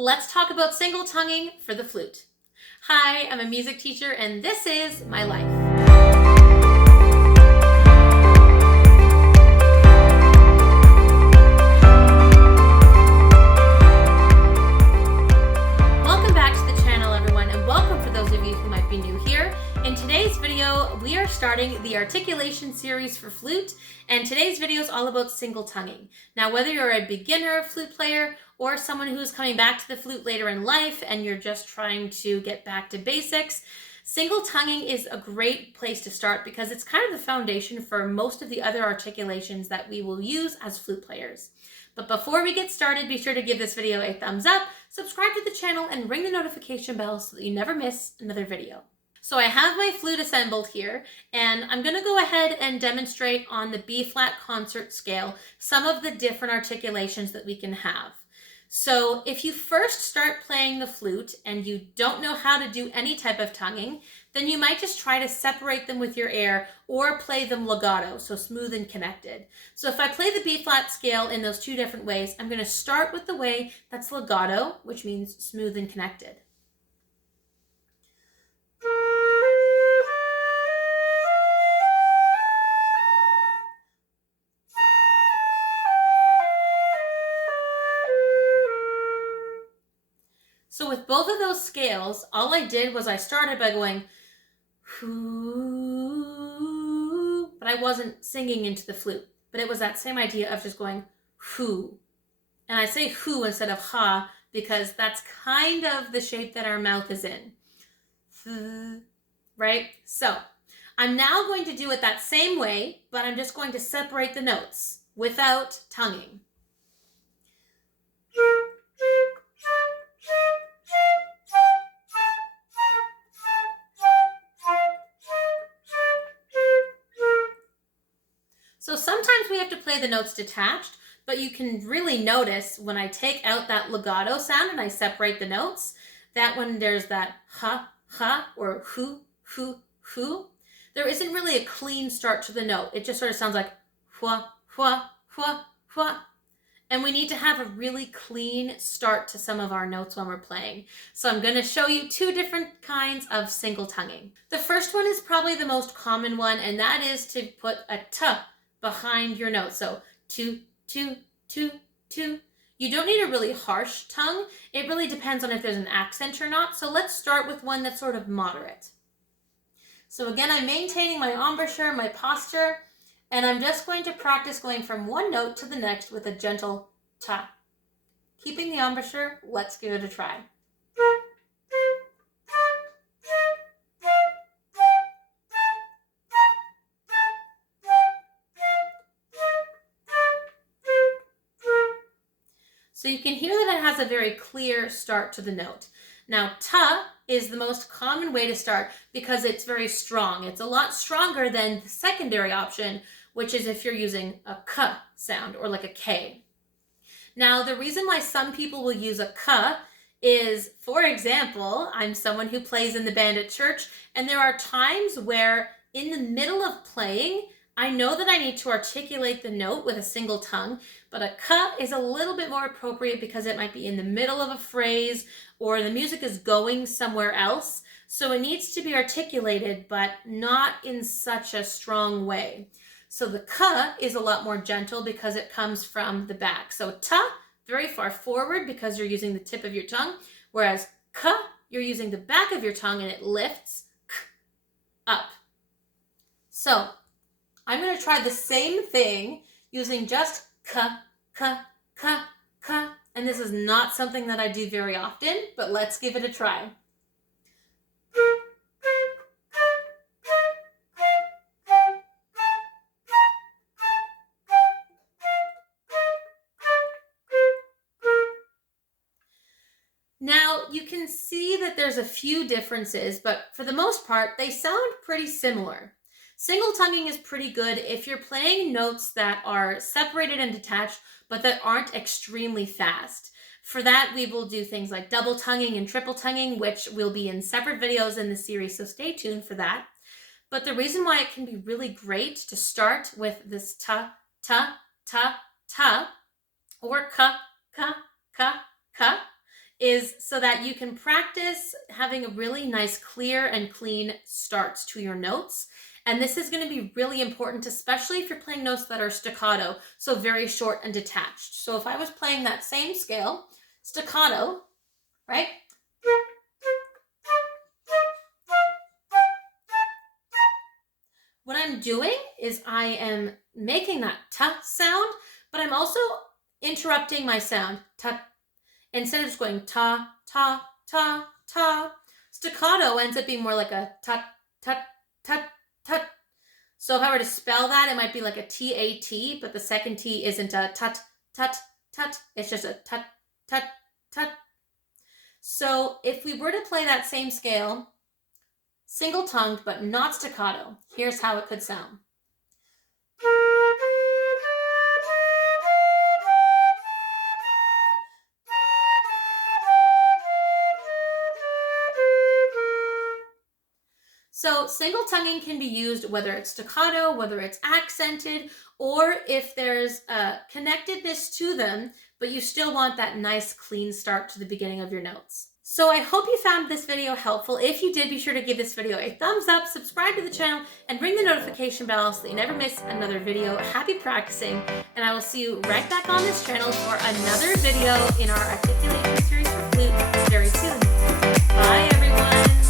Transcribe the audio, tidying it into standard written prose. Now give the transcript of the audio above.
let's talk about single tonguing for the flute. Hi, I'm a music teacher and this is my life. Welcome back to the channel, everyone, and welcome for those of you who might be new here. In today's video, we are starting the articulation series for flute, and today's video is all about single tonguing. Now, whether you're a beginner flute player or someone who's coming back to the flute later in life and you're just trying to get back to basics, single tonguing is a great place to start because it's kind of the foundation for most of the other articulations that we will use as flute players. But before we get started, be sure to give this video a thumbs up, subscribe to the channel, and ring the notification bell so that you never miss another video. So I have my flute assembled here, and I'm going to go ahead and demonstrate on the B-flat concert scale some of the different articulations that we can have. So if you first start playing the flute and you don't know how to do any type of tonguing, then you might just try to separate them with your air or play them legato, so smooth and connected. So if I play the B-flat scale in those two different ways, I'm going to start with the way that's legato, which means smooth and connected. So with both of those scales, all I did was I started by going hoo, but I wasn't singing into the flute. But it was that same idea of just going hoo. And I say hoo instead of ha because that's kind of the shape that our mouth is in. Right? So I'm now going to do it that same way, but I'm just going to separate the notes without tonguing. So sometimes we have to play the notes detached, but you can really notice when I take out that legato sound and I separate the notes, that when there's that ha, ha, or hoo, there isn't really a clean start to the note. It just sort of sounds like hua, hua, hua, hua. And we need to have a really clean start to some of our notes when we're playing. So I'm going to show you two different kinds of single tonguing. The first one is probably the most common one, and that is to put a t behind your note. So two, two, two, two. You don't need a really harsh tongue. It really depends on if there's an accent or not. So let's start with one that's sort of moderate. So again, I'm maintaining my embouchure, my posture, and I'm just going to practice going from one note to the next with a gentle ta. Keeping the embouchure, let's give it a try. So you can hear that it has a very clear start to the note. Now, ta is the most common way to start because it's very strong. It's a lot stronger than the secondary option, which is if you're using a k sound or like a k. Now, the reason why some people will use a k is, for example, I'm someone who plays in the band at church, and there are times where in the middle of playing, I know that I need to articulate the note with a single tongue, but a k is a little bit more appropriate because it might be in the middle of a phrase or the music is going somewhere else. So it needs to be articulated, but not in such a strong way. So the k is a lot more gentle because it comes from the back. So ta, very far forward because you're using the tip of your tongue, whereas k, you're using the back of your tongue and it lifts up. So I'm going to try the same thing using just k, and this is not something that I do very often, but let's give it a try. Now, you can see that there's a few differences, but for the most part, they sound pretty similar. Single tonguing is pretty good if you're playing notes that are separated and detached, but that aren't extremely fast. For that, we will do things like double tonguing and triple tonguing, which will be in separate videos in the series, so stay tuned for that. But the reason why it can be really great to start with this ta, ta, ta, ta, or ka, ka, ka, ka, is so that you can practice having a really nice, clear and clean starts to your notes. And this is going to be really important, especially if you're playing notes that are staccato, so very short and detached. So if I was playing that same scale, staccato, right? What I'm doing is I am making that ta sound, but I'm also interrupting my sound. Ta. Instead of just going ta, ta, ta, ta. Staccato ends up being more like a tut, tut, tut, tut. So if I were to spell that, it might be like a T-A-T, but the second T isn't a tut, tut, tut. It's just a tut, tut, tut. So if we were to play that same scale, single-tongued but not staccato, here's how it could sound. So single tonguing can be used whether it's staccato, whether it's accented, or if there's a connectedness to them, but you still want that nice clean start to the beginning of your notes. So I hope you found this video helpful. If you did, be sure to give this video a thumbs up, subscribe to the channel, and ring the notification bell so that you never miss another video. Happy practicing, and I will see you right back on this channel for another video in our articulation series for flute very soon. Bye, everyone.